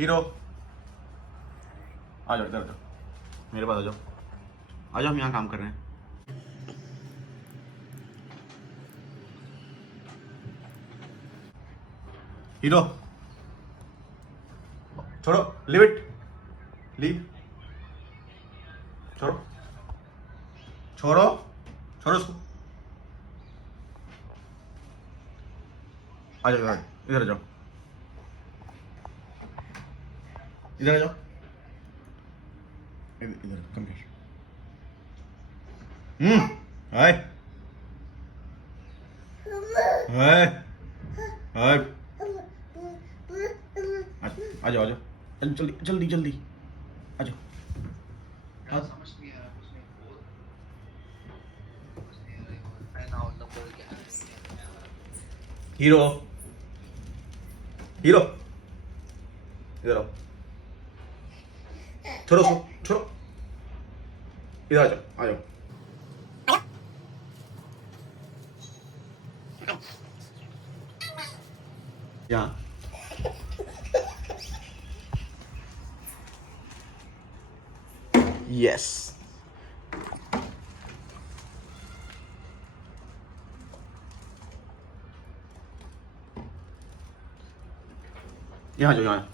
Hero आ जाओ, इधर आ जाओ, मेरे पास आ जाओ, आ जाओ, हम यहाँ काम कर रहे हैं। हीरो छोड़ो, लीव इट, लीव, छोड़ो, छोड़ो, छोड़ो उसको, आ जाओ, इधर आ जाओ, इधर आ जाओ, इधर कम हियर। हाय हाय हाय, आ जाओ, आ जाओ, जल्दी जल्दी जल्दी आ जाओ। समझ नहीं आ रहा कुछ नहीं बोल समझ नहीं आ रहा है और मैं ना मतलब बोल क्या हीरो हीरो इधर आओ, छोड़ो उसको, छोड़ो, इधर आ जाओ, आ जाओ, यहाँ यस, यहाँ आ जाओ, यहाँ